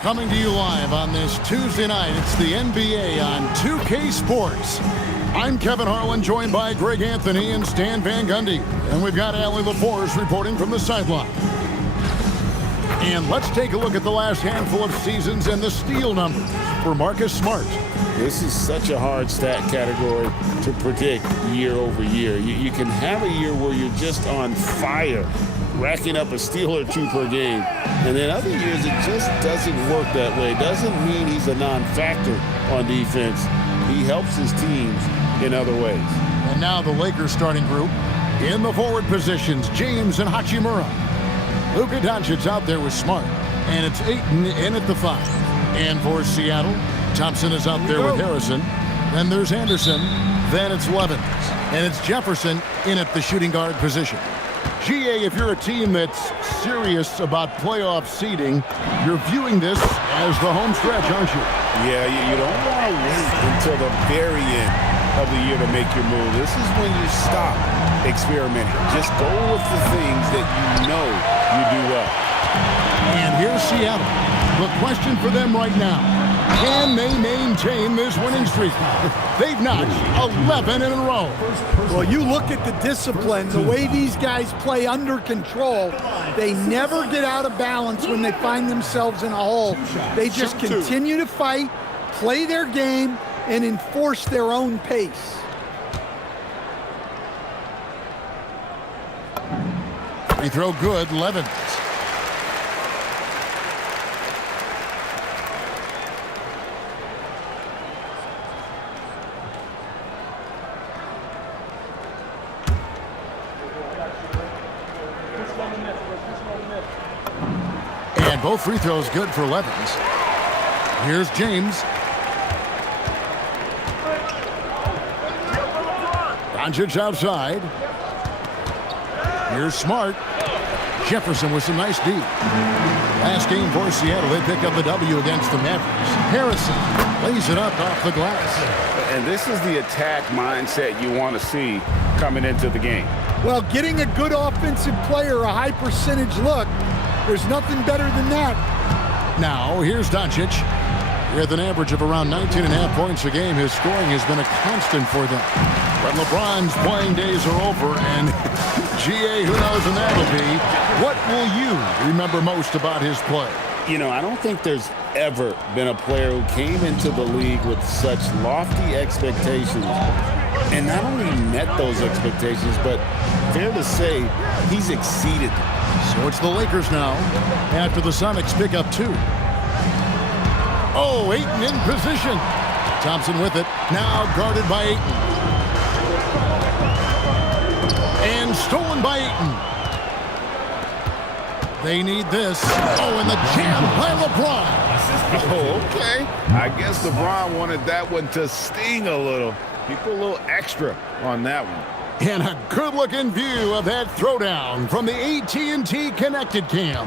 Coming to you live on this Tuesday night, it's the NBA on 2K Sports. I'm Kevin Harlan, joined by Greg Anthony and Stan Van Gundy. And we've got Allie LaForce reporting from the sideline. And let's take a look at the last handful of seasons and the steal numbers for Marcus Smart. This is such a hard stat category to predict year over year. You can have a year where you're just on fire, racking up a steal or two per game. And then other years, it just doesn't work that way. Doesn't mean he's a non-factor on defense. He helps his teams in other ways. And now the Lakers starting group. In the forward positions, James and Hachimura. Luka Dončić out there with Smart. And it's Ayton in at the 5. And for Seattle, Thompson is out there with Harrison. Then there's Anderson. Then it's Levins. And it's Jefferson in at the shooting guard position. GA, if you're a team that's serious about playoff seeding, you're viewing this as the home stretch, aren't you? Yeah, you don't want to wait until the very end of the year to make your move. This is when you stop experimenting. Just go with the things that you know you do well. And here's Seattle. The question for them right now, can they maintain this winning streak? They've notched 11 in a row. Well, you look at the discipline, the way these guys play under control, they never get out of balance when they find themselves in a hole. They just continue to fight, play their game, and enforce their own pace. Free throw good, Levins. And both free throws good for Levins. Here's James. Doncic outside. Here's Smart. Jefferson with some nice D. Last game for Seattle, they picked up the W against the Mavericks. Harrison lays it up off the glass. And this is the attack mindset you want to see coming into the game. Well, getting a good offensive player a high percentage look, there's nothing better than that. Now, here's Doncic. With an average of around 19.5 points a game, his scoring has been a constant for them. But LeBron's playing days are over, and GA, who knows when that'll be. What will you remember most about his play? You know, I don't think there's ever been a player who came into the league with such lofty expectations and not only met those expectations, but fair to say, he's exceeded them. So it's the Lakers now, after the Sonics pick up 2. Oh, Ayton in position. Thompson with it, now guarded by Ayton. And stolen by Ayton. They need this. Oh, and the jam by LeBron. Oh, okay. I guess LeBron wanted that one to sting a little. He put a little extra on that one. And a good-looking view of that throwdown from the AT&T Connected Cam.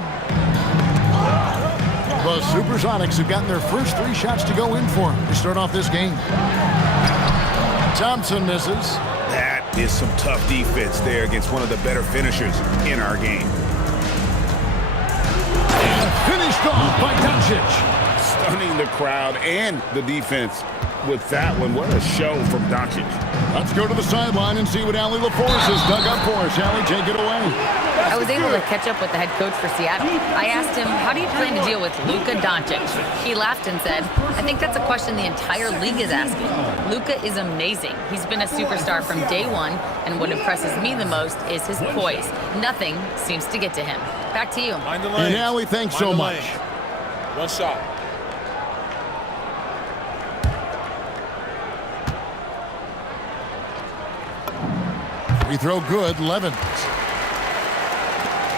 The Supersonics have gotten their first 3 shots to go in for them to start off this game. Thompson misses. That is some tough defense there against one of the better finishers in our game. And finished off by Doncic. Stunning the crowd and the defense with that one. What a show from Doncic. Let's go to the sideline and see what Allie LaForce has dug up for us. Allie, take it away. I was able to catch up with the head coach for Seattle. I asked him, how do you plan to deal with Luka Dončić? He laughed and said, I think that's a question the entire league is asking. Luka is amazing. He's been a superstar from day one, and what impresses me the most is his poise. Nothing seems to get to him. Back to you. And Allie, thanks so much. One shot. Free throw good, Levins.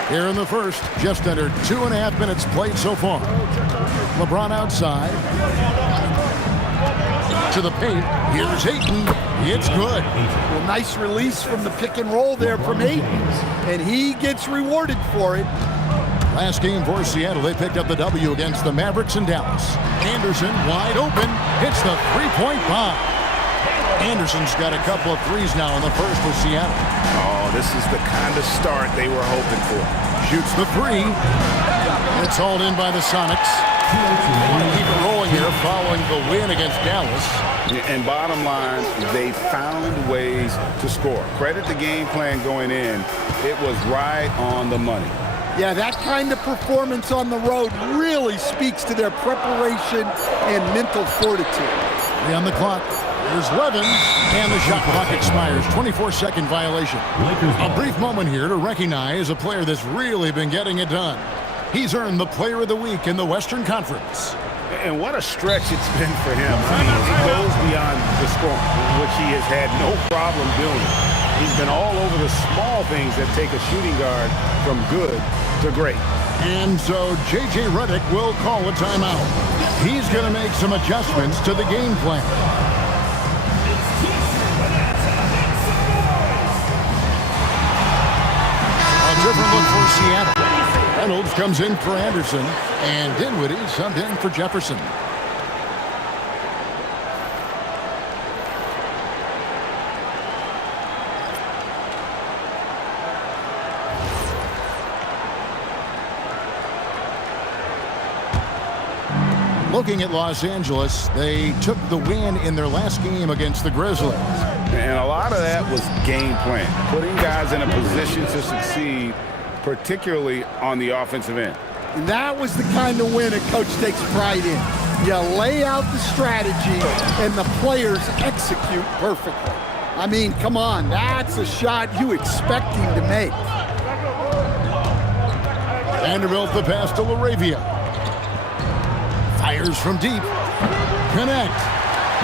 Here in the first, just under 2.5 minutes played so far. LeBron outside. To the paint. Here's Ayton. It's good. Well, nice release from the pick and roll there from Ayton. And he gets rewarded for it. Last game for Seattle, they picked up the W against the Mavericks in Dallas. Anderson wide open. Hits the three-point bomb. Anderson's got a couple of threes now in the first for Seattle. Oh, this is the kind of start they were hoping for. Shoots the 3. It's hauled in by the Sonics. They want to keep it rolling here following the win against Dallas. And bottom line, they found ways to score. Credit the game plan going in. It was right on the money. Yeah, that kind of performance on the road really speaks to their preparation and mental fortitude. On the clock, there's Levins, and the shot clock expires. 24-second violation. A brief moment here to recognize a player that's really been getting it done. He's earned the Player of the Week in the Western Conference. And what a stretch it's been for him. I mean, he goes beyond the scoring, which he has had no problem doing. He's been all over the small things that take a shooting guard from good to great. And so J.J. Redick will call a timeout. He's going to make some adjustments to the game plan. A different look for Seattle. Reynolds comes in for Anderson, and Dinwiddie subbed in for Jefferson. Looking at Los Angeles, they took the win in their last game against the Grizzlies. And a lot of that was game plan, putting guys in a position to succeed, particularly on the offensive end. And that was the kind of win a coach takes pride in. You lay out the strategy, and the players execute perfectly. I mean, come on, that's a shot you expect him to make. Vanderbilt the pass to LaRavia. Fires from deep. Connect.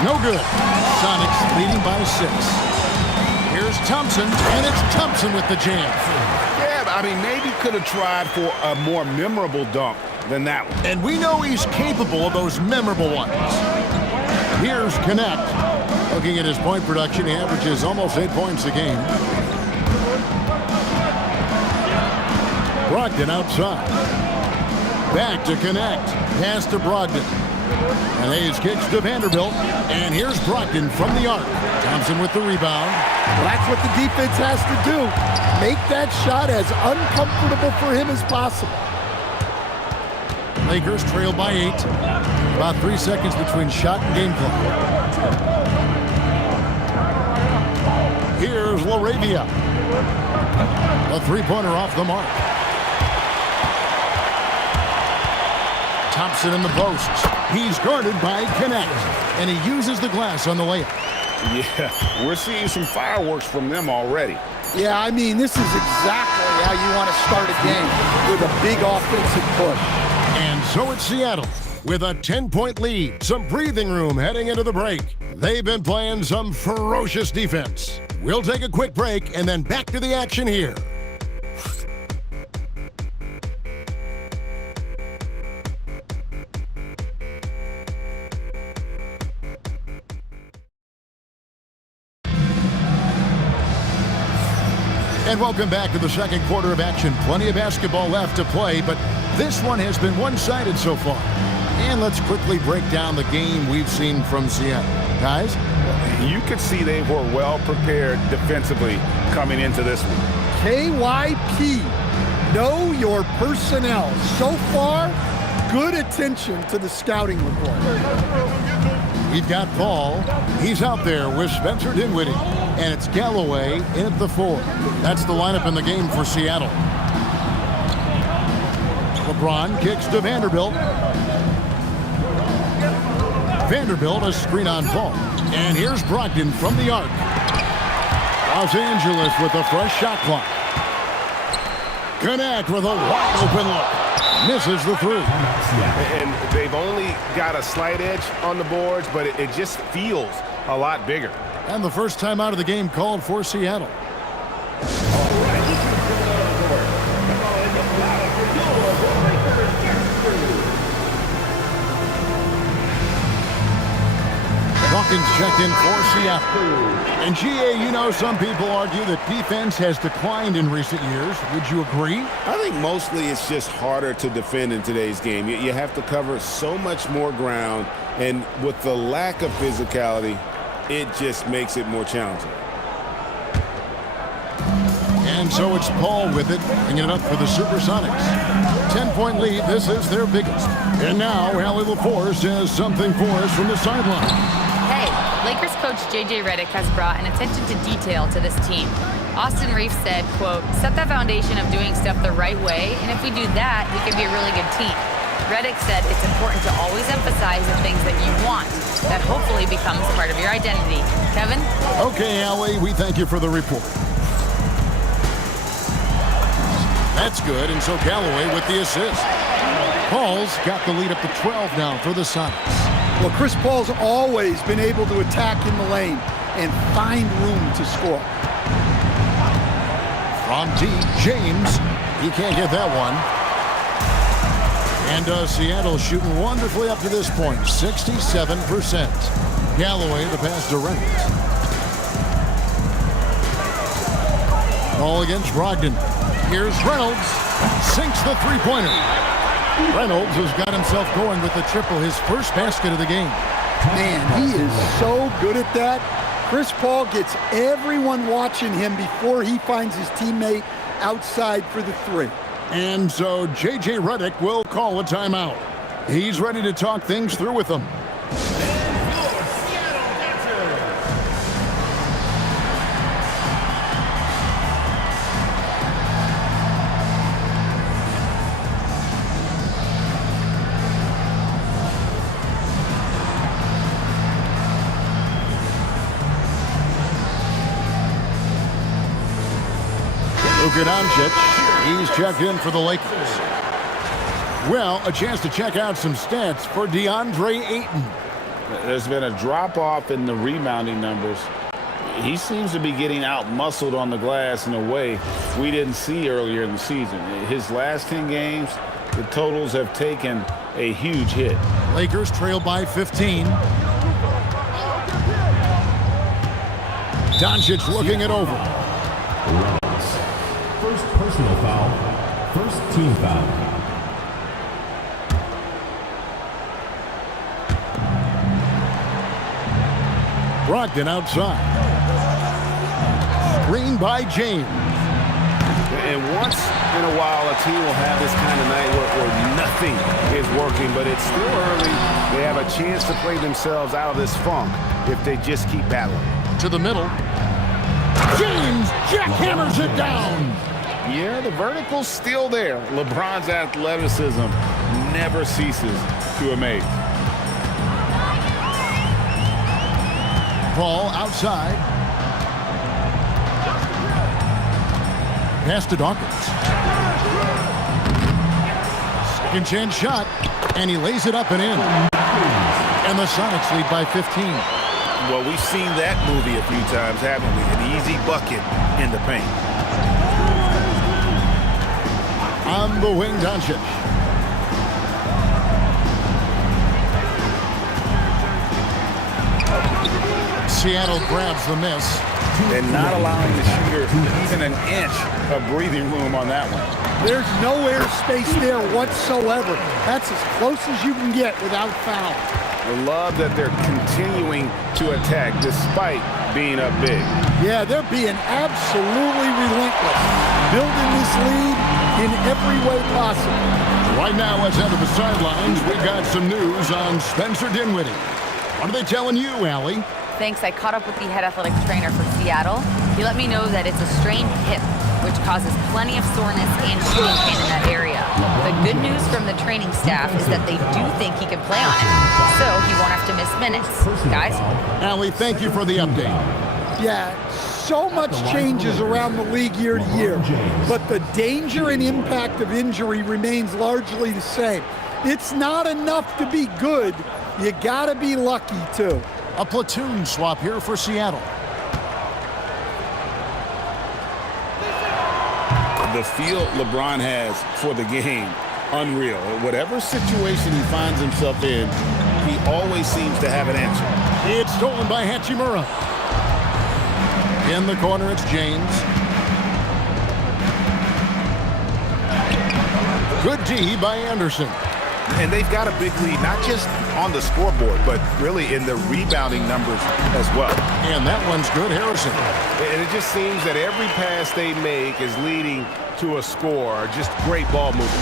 No good. Sonics leading by 6. Here's Thompson, and it's Thompson with the jam. Yeah, I mean, maybe could have tried for a more memorable dunk than that one. And we know he's capable of those memorable ones. Here's Connect. Looking at his point production, he averages almost 8 points a game. Brogdon outside. Back to Connect. Pass to Brogdon. And Hayes kicks to Vanderbilt. And here's Brogdon from the arc. Thompson with the rebound. Well, that's what the defense has to do. Make that shot as uncomfortable for him as possible. Lakers trail by 8. About 3 seconds between shot and game clock. Here's LaRavia. A three-pointer off the mark. Thompson in the posts. He's guarded by Connect. And he uses the glass on the layup. Yeah, we're seeing some fireworks from them already. Yeah, I mean, this is exactly how you want to start a game, with a big offensive push. And so it's Seattle with a 10-point lead. Some breathing room heading into the break. They've been playing some ferocious defense. We'll take a quick break and then back to the action here. And welcome back to the second quarter of action. Plenty of basketball left to play, but this one has been one-sided so far. And let's quickly break down the game we've seen from Seattle. Guys? You could see they were well prepared defensively coming into this one. KYP, know your personnel. So far, good attention to the scouting report. We've got Paul. He's out there with Spencer Dinwiddie. And it's Galloway in at the 4. That's the lineup in the game for Seattle. LeBron kicks to Vanderbilt. Vanderbilt a screen on Paul. And here's Brogdon from the arc. Los Angeles with a fresh shot clock. Connect with a wide open look. Misses the 3. And they've only got a slight edge on the boards, but it just feels a lot bigger. And the first time out of the game called for Seattle. Dawkins checked in for Seattle. And GA, you know, some people argue that defense has declined in recent years. Would you agree? I think mostly it's just harder to defend in today's game. You have to cover so much more ground, and with the lack of physicality, it just makes it more challenging. And so it's Paul with it, bringing it up for the Supersonics. 10-point lead. This is their biggest. And now, Allie LaForce has something for us from the sideline. Hey, Lakers coach J.J. Redick has brought an attention to detail to this team. Austin Reaves said, quote, set that foundation of doing stuff the right way, and if we do that, we can be a really good team. Redick said it's important to always emphasize the things that you want. That hopefully becomes part of your identity. Kevin? Okay, Allie, we thank you for the report. That's good, and so Galloway with the assist. Paul's got the lead up to 12 now for the Sonics. Well, Chris Paul's always been able to attack in the lane and find room to score. From D, James. He can't get that one. And Seattle shooting wonderfully up to this point, 67%. Galloway the pass to Reynolds. Ball against Brogdon. Here's Reynolds. Sinks the three-pointer. Reynolds has got himself going with the triple, his first basket of the game. Man, he is so good at that. Chris Paul gets everyone watching him before he finds his teammate outside for the three. And so J.J. Redick will call a timeout. He's ready to talk things through with them. Luka Dončić, he's checked in for the Lakers. Well, a chance to check out some stats for Deandre Ayton. There's been a drop-off in the rebounding numbers. He seems to be getting out-muscled on the glass in a way we didn't see earlier in the season. His last 10 games, the totals have taken a huge hit. Lakers trail by 15. Doncic looking it over. First personal foul, first team foul. Brogdon outside. Screen by James. And once in a while, a team will have this kind of night where nothing is working, but it's still early. They have a chance to play themselves out of this funk if they just keep battling. To the middle. James jackhammers it down. Yeah, the vertical's still there. LeBron's athleticism never ceases to amaze. Paul outside. Pass to Dawkins. Second chance shot, and he lays it up and in. And the Sonics lead by 15. Well, we've seen that movie a few times, haven't we? An easy bucket in the paint. On the wing, Doncic. Seattle grabs the miss. And not allowing the shooter even an inch of breathing room on that one. There's no air space there whatsoever. That's as close as you can get without foul. I love that they're continuing to attack despite being up big. Yeah, they're being absolutely relentless, building this lead in every way possible. Right now, as out of the sidelines, we've got some news on Spencer Dinwiddie. What are they telling you, Allie? Thanks, I caught up with the head athletic trainer for Seattle. He let me know that it's a strained hip, which causes plenty of soreness and shooting pain in that area. The good news from the training staff is that they do think he can play on it, so he won't have to miss minutes. Guys? Allie, thank you for the update. Yeah, so much changes around the league year to year, but the danger and impact of injury remains largely the same. It's not enough to be good. You gotta be lucky, too. A platoon swap here for Seattle. The feel LeBron has for the game, unreal. Whatever situation he finds himself in, he always seems to have an answer. It's stolen by Hachimura. In the corner, it's James. Good D by Anderson. And they've got a big lead, not just on the scoreboard, but really in the rebounding numbers as well. And that one's good, Harrison. And it just seems that every pass they make is leading to a score. Just great ball movement.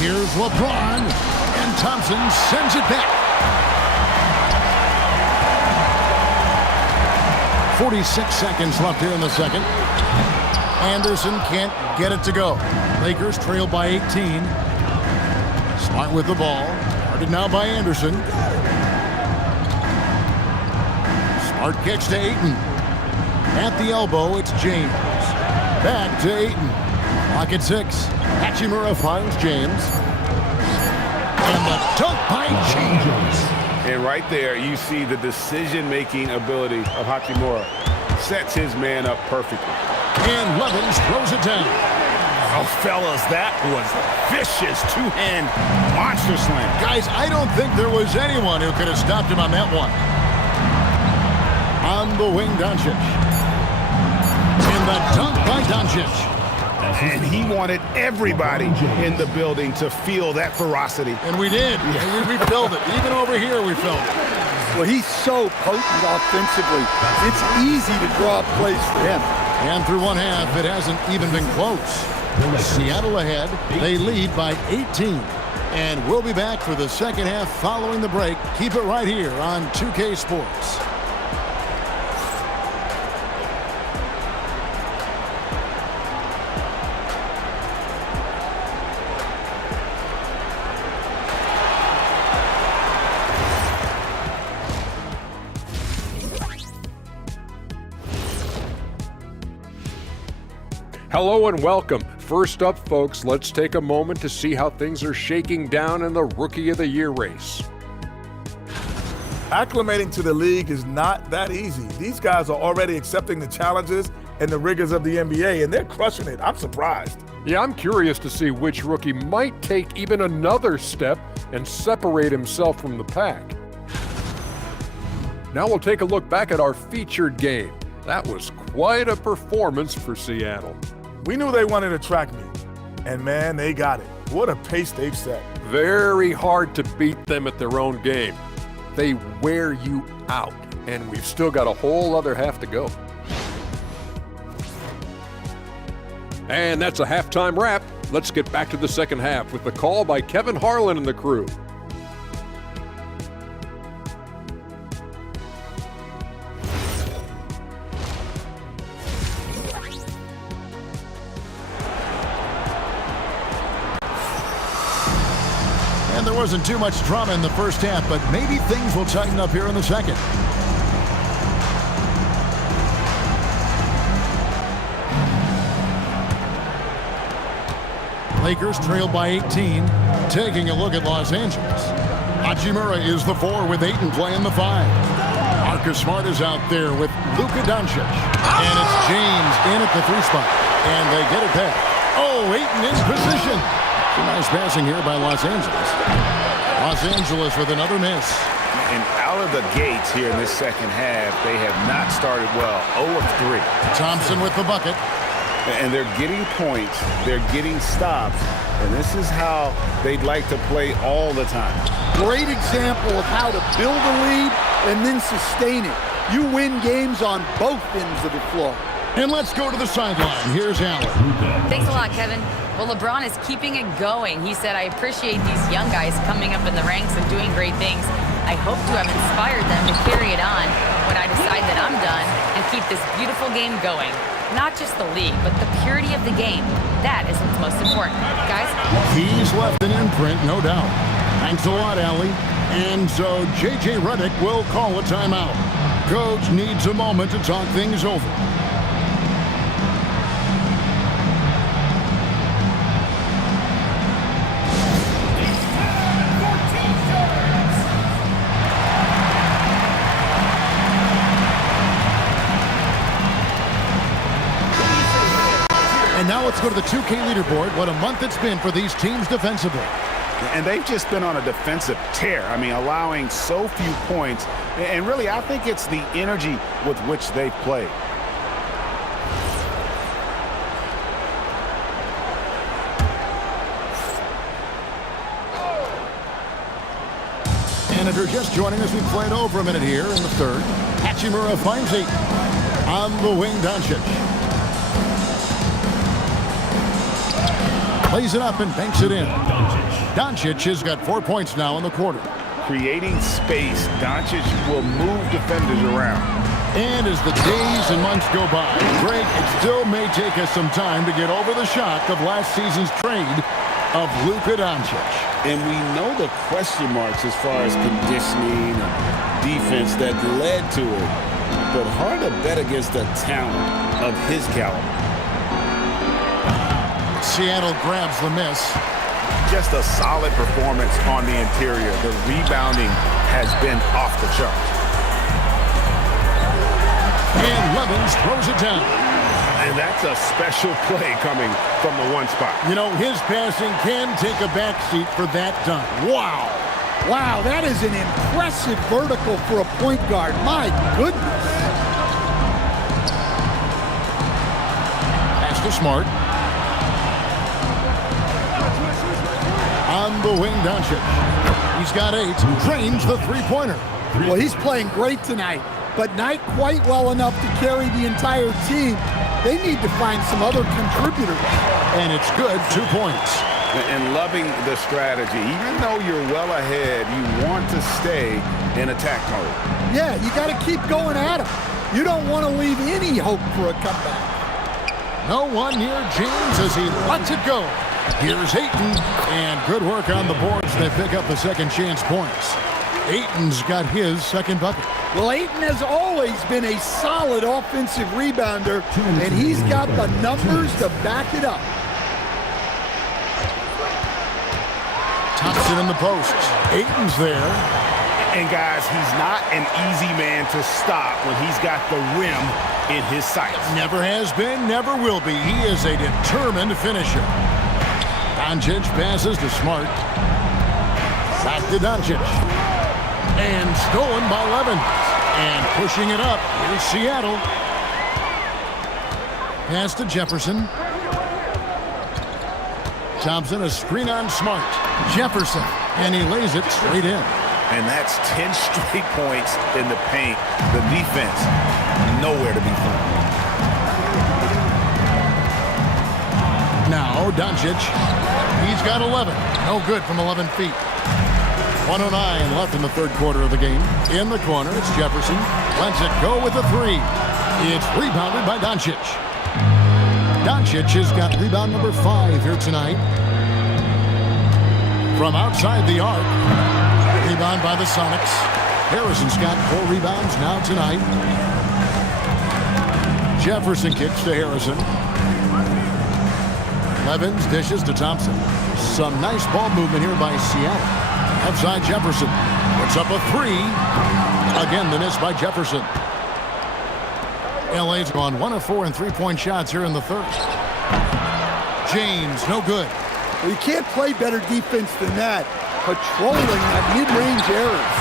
Here's LeBron, and Thompson sends it back. 46 seconds left here in the second. Anderson can't get it to go. Lakers trail by 18. Smart with the ball. Guarded now by Anderson. Smart catch to Ayton. At the elbow, it's James. Back to Ayton. Clock at 6. Hachimura finds James. And the dunk by James. And right there, you see the decision-making ability of Hachimura. Sets his man up perfectly. And Levins throws it down. Oh, fellas, that was vicious two-hand monster slam. Guys, I don't think there was anyone who could have stopped him on that one. On the wing, Doncic. And the dunk by Doncic. And he wanted everybody in the building to feel that ferocity. And we did. Yeah. We felt it. Even over here, we felt it. Well, he's so potent offensively. It's easy to draw up plays for him. And through one half, it hasn't even been close. Seattle ahead. They lead by 18. And we'll be back for the second half following the break. Keep it right here on 2K Sports. Hello and welcome. First up, folks, let's take a moment to see how things are shaking down in the Rookie of the Year race. Acclimating to the league is not that easy. These guys are already accepting the challenges and the rigors of the NBA, and they're crushing it. I'm surprised. Yeah, I'm curious to see which rookie might take even another step and separate himself from the pack. Now we'll take a look back at our featured game. That was quite a performance for Seattle. We knew they wanted a track meet, and man, they got it. What a pace they've set. Very hard to beat them at their own game. They wear you out, and we've still got a whole other half to go. And that's a halftime wrap. Let's get back to the second half with the call by Kevin Harlan and the crew. And there wasn't too much drama in the first half, but maybe things will tighten up here in the second. Lakers trail by 18. Taking a look at Los Angeles. Hachimura is the 4 with Ayton playing the 5. Marcus Smart is out there with Luka Dončić. And it's James in at the 3 spot. And they get it back. Oh, Ayton in position. Some nice passing here by Los Angeles. Los Angeles with another miss. And out of the gates here in this second half, they have not started well. 0 of 3. Thompson with the bucket. And they're getting points, they're getting stops, and this is how they'd like to play all the time. Great example of how to build a lead and then sustain it. You win games on both ends of the floor. And let's go to the sideline. Here's Allen. Thanks a lot, Kevin. Well, LeBron is keeping it going. He said, I appreciate these young guys coming up in the ranks and doing great things. I hope to have inspired them to carry it on when I decide that I'm done and keep this beautiful game going. Not just the league, but the purity of the game. That is what's most important. Guys? He's left an imprint, no doubt. Thanks a lot, Allie. And so J.J. Redick will call a timeout. Coach needs a moment to talk things over. And now let's go to the 2K leaderboard. What a month it's been for these teams defensively. And they've just been on a defensive tear. I mean, allowing so few points. And really, I think it's the energy with which they've played. And if you're just joining us, we played over a minute here in the third. Hachimura finds Ayton. On the wing, Doncic. Plays it up and banks it in. Doncic has got 4 points now in the quarter. Creating space, Doncic will move defenders around. And as the days and months go by, Greg, it still may take us some time to get over the shock of last season's trade of Luka Dončić. And we know the question marks as far as conditioning and defense that led to it. But hard to bet against the talent of his caliber. Seattle grabs the miss. Just a solid performance on the interior. The rebounding has been off the charts. And Levins throws it down. And that's a special play coming from the one spot. You know, his passing can take a backseat for that dunk. Wow. Wow, that is an impressive vertical for a point guard. My goodness. Pass to Smart. On the wing, Doncic. He's got 8. Drains the three-pointer. Well, he's playing great tonight, but not quite well enough to carry the entire team. They need to find some other contributors. And it's good, 2 points. And loving the strategy. Even though you're well ahead, you want to stay in attack mode. Yeah, you got to keep going at him. You don't want to leave any hope for a comeback. No one near James as he lets it go. Here's Ayton, and good work on the boards. They pick up the second chance points. Ayton's got his second bucket. Well, Ayton has always been a solid offensive rebounder, and he's got the numbers to back it up. Thompson in the post. Ayton's there. And guys, he's not an easy man to stop when he's got the rim in his sights. Never has been, never will be. He is a determined finisher. Doncic passes to Smart. Back to Doncic. And stolen by Levins. And pushing it up. Here's Seattle. Pass to Jefferson. Thompson, a screen on Smart. Jefferson. And he lays it straight in. And that's 10 straight points in the paint. The defense, nowhere to be found. Now, Doncic. He's got 11. No good from 11 feet. 1:09 left in the third quarter of the game. In the corner, it's Jefferson. Lets it go with a 3. It's rebounded by Doncic. Doncic has got rebound number 5 here tonight. From outside the arc. Rebound by the Sonics. Harrison's got 4 rebounds now tonight. Jefferson kicks to Harrison. Levins dishes to Thompson. Some nice ball movement here by Seattle. Outside Jefferson. Puts up a 3. Again, the miss by Jefferson. LA's gone 1 of 4 in three-point shots here in the third. James, no good. Well, you can't play better defense than that. Patrolling that mid-range errors.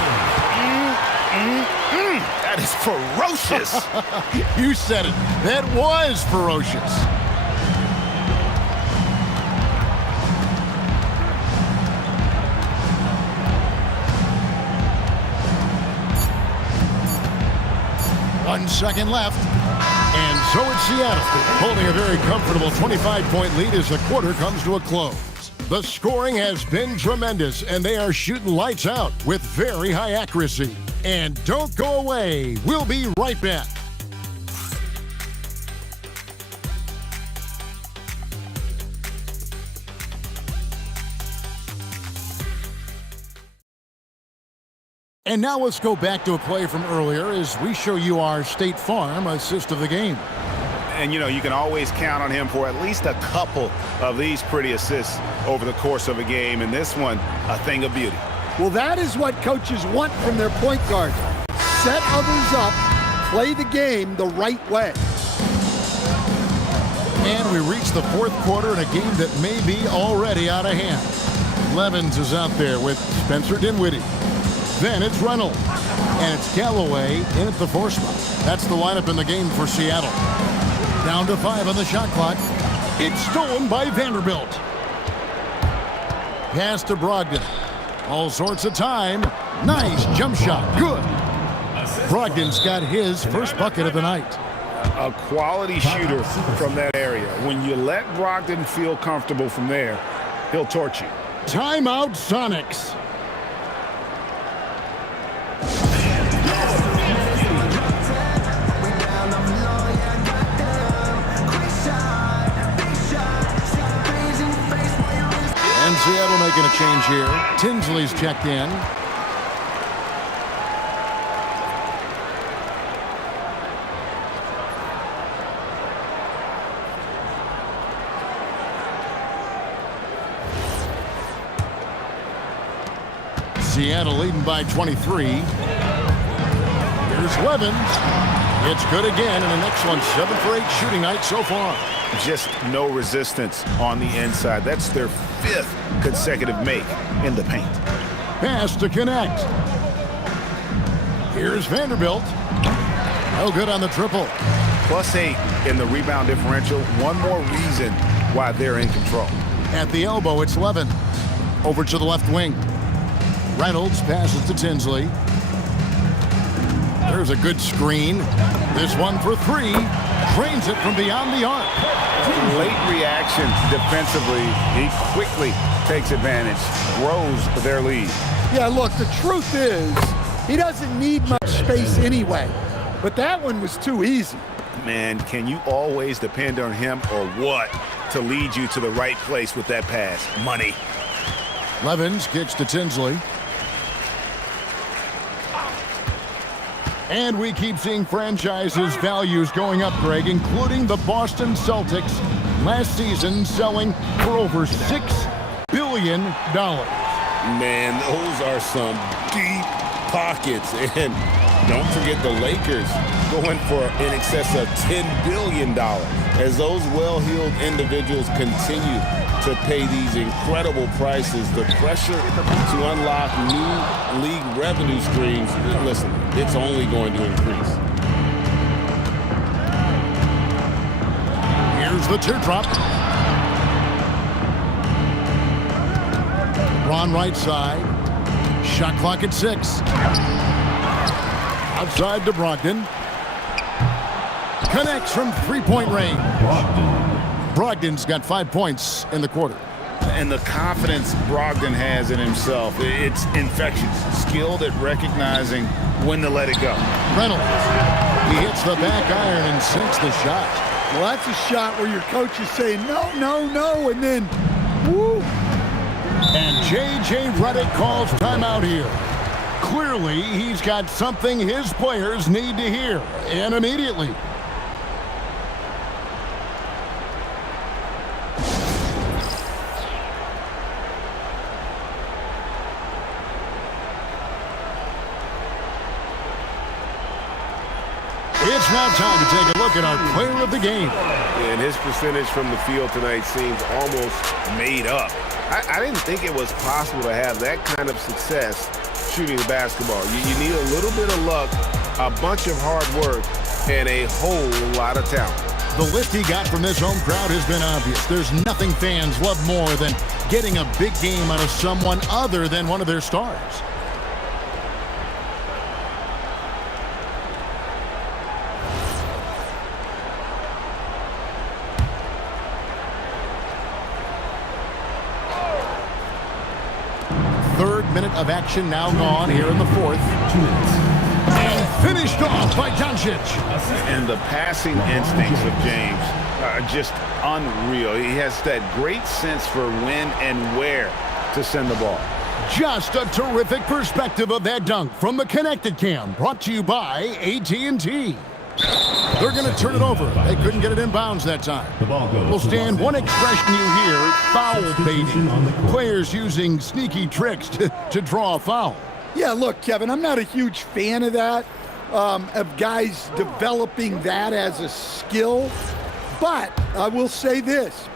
That is ferocious. You said it. That was ferocious. One second left. And so it's Seattle, holding a very comfortable 25-point lead as the quarter comes to a close. The scoring has been tremendous, and they are shooting lights out with very high accuracy. And don't go away. We'll be right back. And now let's go back to a play from earlier as we show you our State Farm assist of the game. And, you know, you can always count on him for at least a couple of these pretty assists over the course of a game. And this one, a thing of beauty. Well, that is what coaches want from their point guards. Set others up, play the game the right way. And we reach the fourth quarter in a game that may be already out of hand. Levins is out there with Spencer Dinwiddie. Then it's Reynolds. And it's Galloway in at the 4 spot. That's the lineup in the game for Seattle. Down to 5 on the shot clock. It's stolen by Vanderbilt. Pass to Brogdon. All sorts of time. Nice jump shot. Good. Brogdon's got his first bucket of the night. A quality shooter from that area. When you let Brogdon feel comfortable from there, he'll torch you. Timeout, Sonics. And Seattle making a change here. Tinsley's checked in. Seattle leading by 23. Here's Levins. It's good again, and an excellent 7 for 8 shooting night so far. Just no resistance on the inside. That's their 5th consecutive make in the paint. Pass to connect. Here's Vanderbilt. No good on the triple. +8 in the rebound differential. One more reason why they're in control. At the elbow, it's Levin. Over to the left wing. Reynolds passes to Tinsley. There's a good screen. This one for 3. Drains it from beyond the arc. Late reaction defensively. He quickly takes advantage, grows their lead. Yeah, look, the truth is, he doesn't need much space anyway. But that one was too easy. Man, can you always depend on him or what to lead you to the right place with that pass? Money. Levins kicks to Tinsley. And we keep seeing franchises' values going up, Greg, including the Boston Celtics last season selling for over $6 billion. Man, those are some deep pockets. And don't forget the Lakers going for in excess of $10 billion as those well-heeled individuals continue to pay these incredible prices. The pressure to unlock new league revenue streams, listen, it's only going to increase. Here's the teardrop. LeBron right side. Shot clock at 6. Outside to Brogdon. Connects from three-point range. Brogdon's got 5 points in the quarter. And the confidence Brogdon has in himself, it's infectious. Skilled at recognizing when to let it go. Reynolds. He hits the back iron and sinks the shot. Well, that's a shot where your coach is saying, no, no, no, and then, woo. And J.J. Redick calls timeout here. Clearly, he's got something his players need to hear, and immediately. It's now time to take a look at our player of the game. And his percentage from the field tonight seems almost made up. I didn't think it was possible to have that kind of success shooting the basketball. You need a little bit of luck, a bunch of hard work, and a whole lot of talent. The lift he got from this home crowd has been obvious. There's nothing fans love more than getting a big game out of someone other than one of their stars. Third minute of action now gone here in the 4th. 2 minutes. And finished off by Doncic. And the passing instincts of James are just unreal. He has that great sense for when and where to send the ball. Just a terrific perspective of that dunk from the Connected Cam, brought to you by AT&T. They're going to turn it over. They couldn't get it in bounds that time. The ball goes. We'll stand one expression you hear, foul baiting. Players using sneaky tricks to draw a foul. Yeah, look, Kevin, I'm not a huge fan of that, of guys developing that as a skill. But I will say this.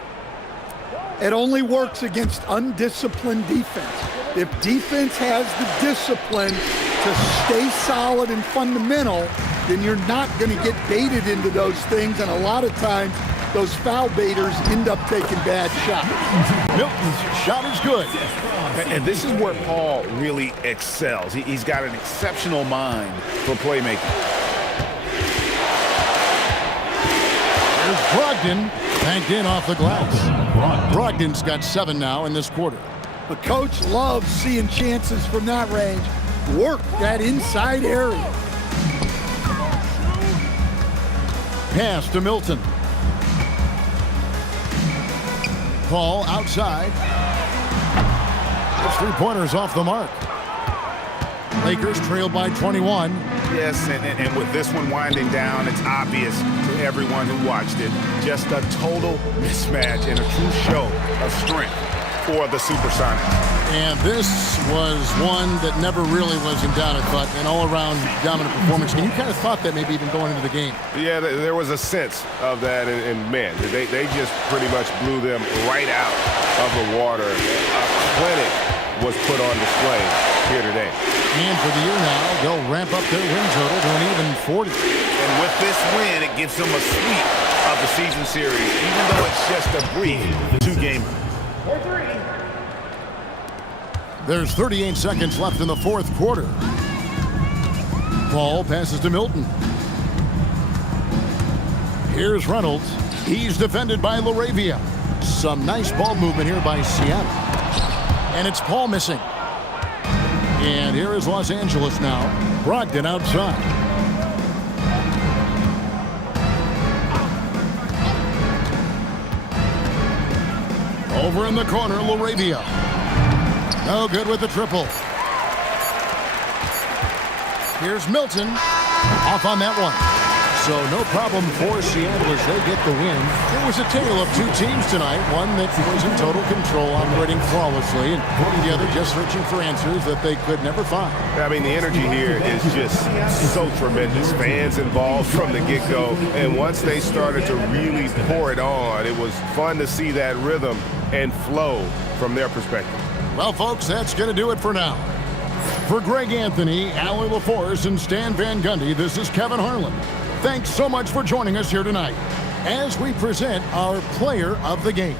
It only works against undisciplined defense. If defense has the discipline to stay solid and fundamental, then you're not going to get baited into those things. And a lot of times, those foul baiters end up taking bad shots. Milton's shot is good. And this is where Paul really excels. He's got an exceptional mind for playmaking. There's Brogdon, banked in off the glass. Brogdon's got 7 now in this quarter. But Coach loves seeing chances from that range. Work that inside area. Pass to Milton. Ball outside. His three-pointers off the mark. Lakers trail by 21. Yes, and with this one winding down, it's obvious to everyone who watched it. Just a total mismatch and a true show of strength for the Supersonics. And this was one that never really was in doubt, I thought, an all-around dominant performance. And you kind of thought that maybe even going into the game. Yeah, there was a sense of that, and man, they just pretty much blew them right out of the water. A clinic was put on display here today. And for the year now, they'll ramp up their win total to an even 40. And with this win, it gives them a sweep of the season series, even though it's just a brief two-game. There's 38 seconds left in the fourth quarter. Ball passes to Milton. Here's Reynolds. He's defended by Laravia. Some nice ball movement here by Seattle. And it's Paul missing. And here is Los Angeles now. Brogdon outside. Over in the corner, Laravia. No good with the triple. Here's Milton. Off on that one. So no problem for Seattle as they get the win. It was a tale of two teams tonight. One that was in total control, operating flawlessly, and putting together just searching for answers that they could never find. I mean, the energy here is just so tremendous. Fans involved from the get-go. And once they started to really pour it on, it was fun to see that rhythm and flow from their perspective. Well, folks, that's going to do it for now. For Greg Anthony, Allie LaForce, and Stan Van Gundy, this is Kevin Harlan. Thanks so much for joining us here tonight as we present our player of the game.